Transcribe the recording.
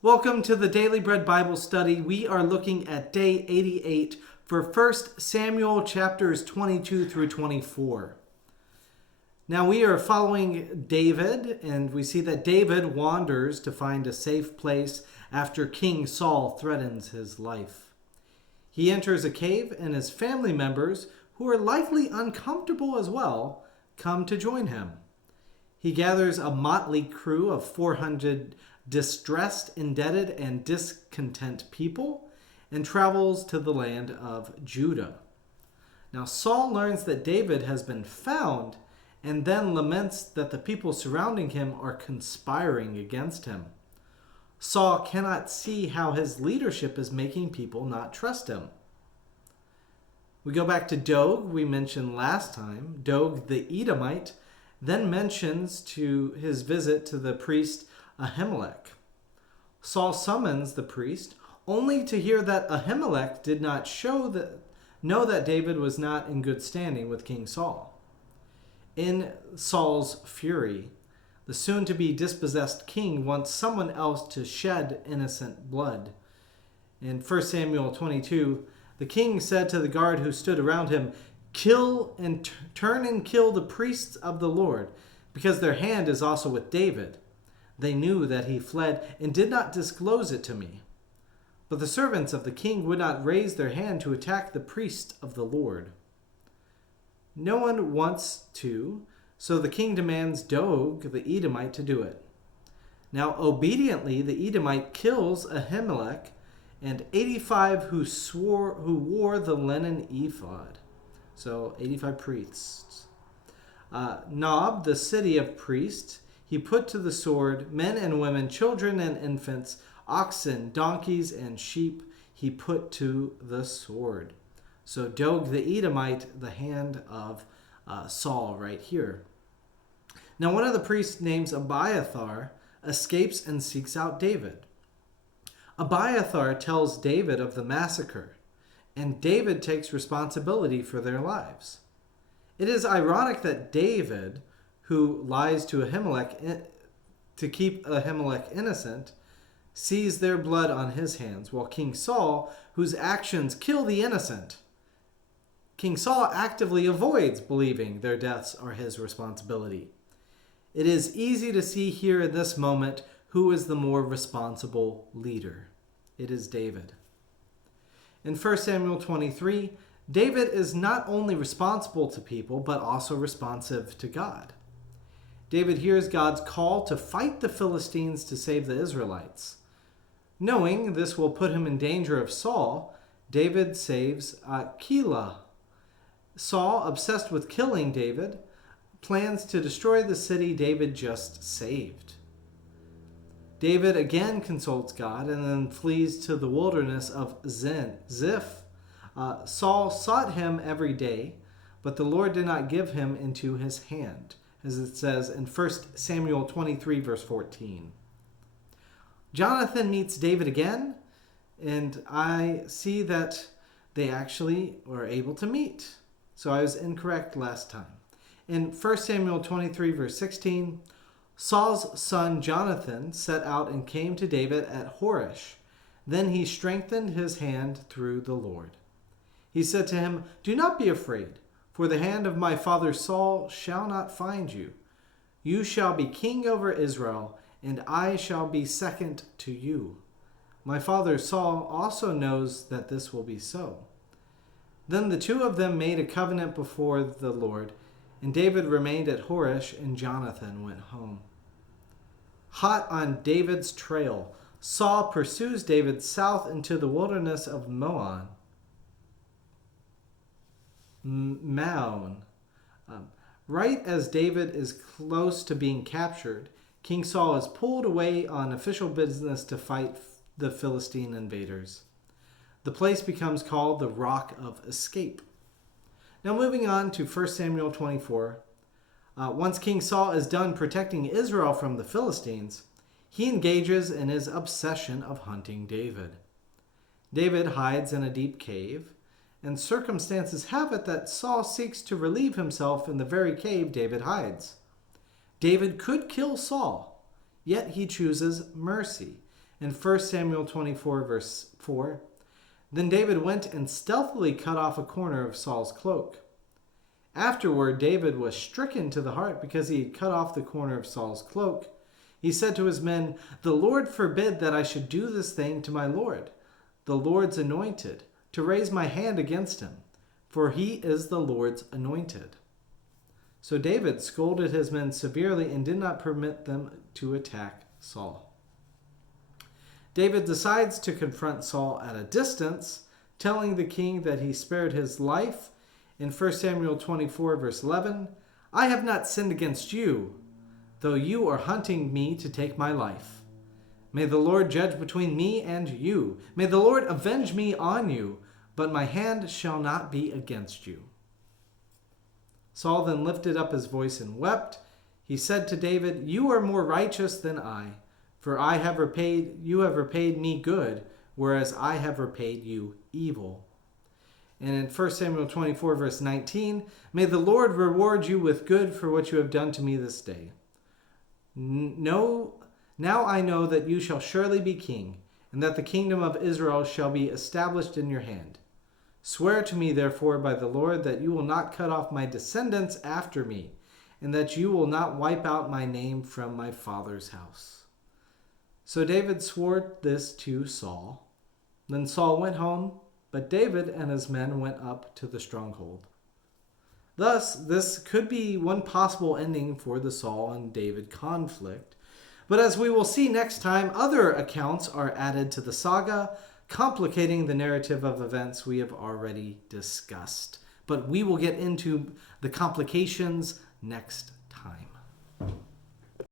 Welcome to the Daily Bread Bible Study. We are looking at day 88 for 1 Samuel chapters 22 through 24. Now we are following David, and we see that David wanders to find a safe place after King Saul threatens his life. He enters a cave, and his family members, who are likely uncomfortable as well, come to join him. He gathers a motley crew of 400 distressed, indebted, and discontent people and travels to the land of Judah. Now Saul learns that David has been found and then laments that the people surrounding him are conspiring against him. Saul cannot see how his leadership is making people not trust him. We go back to Doeg, we mentioned last time. Doeg the Edomite then mentions to his visit to the priest Ahimelech. Saul summons the priest only to hear that Ahimelech did not know that David was not in good standing with King Saul. In Saul's fury, the soon-to-be dispossessed king wants someone else to shed innocent blood. In 1 Samuel 22, the king said to the guard who stood around him, "Kill and turn and kill the priests of the Lord, because their hand is also with David. They knew that he fled and did not disclose it to me." But the servants of the king would not raise their hand to attack the priest of the Lord. No one wants to, so the king demands Doeg the Edomite to do it. Now obediently the Edomite kills Ahimelech and 85 who wore the linen ephod. So 85 priests. Nob, the city of priests, he put to the sword men and women, children and infants, oxen, donkeys, and sheep he put to the sword. So Doeg the Edomite, the hand of Saul right here. Now one of the priests named Abiathar escapes and seeks out David. Abiathar tells David of the massacre, and David takes responsibility for their lives. It is ironic that David, who lies to Ahimelech to keep Ahimelech innocent, sees their blood on his hands, while King Saul, whose actions kill the innocent, King Saul actively avoids believing their deaths are his responsibility. It is easy to see here in this moment who is the more responsible leader. It is David. In 1 Samuel 23, David is not only responsible to people, but also responsive to God. David hears God's call to fight the Philistines to save the Israelites. Knowing this will put him in danger of Saul, David saves Keilah. Saul, obsessed with killing David, plans to destroy the city David just saved. David again consults God and then flees to the wilderness of Ziph. Saul sought him every day, but the Lord did not give him into his hand, as it says in 1 Samuel 23, verse 14. Jonathan meets David again, and I see that they actually were able to meet. So I was incorrect last time. In 1 Samuel 23, verse 16, Saul's son Jonathan set out and came to David at Horesh. Then he strengthened his hand through the Lord. He said to him, "Do not be afraid, for the hand of my father Saul shall not find you. You shall be king over Israel, and I shall be second to you. My father Saul also knows that this will be so." Then the two of them made a covenant before the Lord, and David remained at Horesh, and Jonathan went home. Hot on David's trail, Saul pursues David south into the wilderness of Maon. Right as David is close to being captured, King Saul is pulled away on official business to fight the Philistine invaders. The place becomes called the Rock of Escape. Now moving on to 1 Samuel 24. Once King Saul is done protecting Israel from the Philistines, he engages in his obsession of hunting David. David hides in a deep cave, and circumstances have it that Saul seeks to relieve himself in the very cave David hides. David could kill Saul, yet he chooses mercy In 1 Samuel 24, verse 4, then David went and stealthily cut off a corner of Saul's cloak. Afterward, David was stricken to the heart because he had cut off the corner of Saul's cloak. He said to his men, "The Lord forbid that I should do this thing to my Lord, the Lord's anointed, to raise my hand against him, for he is the Lord's anointed." So David scolded his men severely and did not permit them to attack Saul. David decides to confront Saul at a distance, telling the king that he spared his life. In 1 Samuel 24, verse 11, "I have not sinned against you, though you are hunting me to take my life. May the Lord judge between me and you. May the Lord avenge me on you, but my hand shall not be against you." Saul then lifted up his voice and wept. He said to David, "You are more righteous than I, for you have repaid me good, whereas I have repaid you evil." And in 1 Samuel 24, verse 19, "May the Lord reward you with good for what you have done to me this day. Now I know that you shall surely be king, and that the kingdom of Israel shall be established in your hand. Swear to me, therefore, by the Lord, that you will not cut off my descendants after me, and that you will not wipe out my name from my father's house." So David swore this to Saul. Then Saul went home, but David and his men went up to the stronghold. Thus, this could be one possible ending for the Saul and David conflict. But as we will see next time, other accounts are added to the saga, complicating the narrative of events we have already discussed. But we will get into the complications next time.